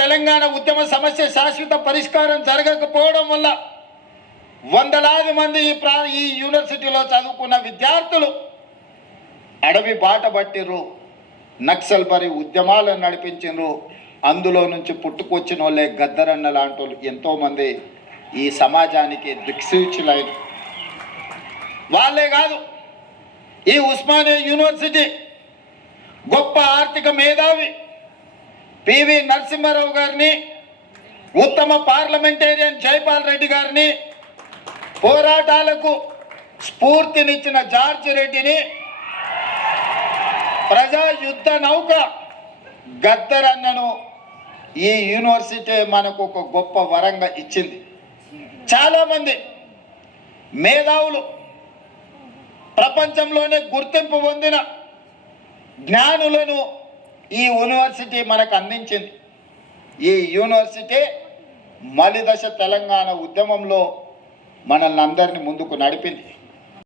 తెలంగాణ ఉద్యమ సమస్య శాశ్వత పరిష్కారం జరగకపోవడం వల్ల వందలాది మంది ఈ యూనివర్సిటీలో చదువుకున్న విద్యార్థులు అడవి బాట పట్టిర్రు, నక్సల్ బరి ఉద్యమాలను నడిపించారు. అందులో నుంచి పుట్టుకొచ్చిన వాళ్ళే గద్దరన్న లాంటి వాళ్ళు ఎంతోమంది ఈ సమాజానికి దిక్సూచులైన వాళ్ళే కాదు. ఈ ఉస్మానియా యూనివర్సిటీ గొప్ప ఆర్థిక మేధావి పివి నరసింహారావు గారిని, ఉత్తమ పార్లమెంటేరియన్ జైపాల్ రెడ్డి గారిని, పోరాటాలకు స్ఫూర్తినిచ్చిన జార్జ్ రెడ్డిని, ప్రజా యుద్ధ నౌక గద్దరన్నను ఈ యూనివర్సిటీ మనకు ఒక గొప్ప వరంగా ఇచ్చింది. చాలామంది మేధావులు, ప్రపంచంలోనే గుర్తింపు పొందిన జ్ఞానులను ఈ యూనివర్సిటీ మనకు అందించింది. ఈ యూనివర్సిటీ మలిదశ తెలంగాణ ఉద్యమంలో మనల్ని అందరినీ ముందుకు నడిపింది.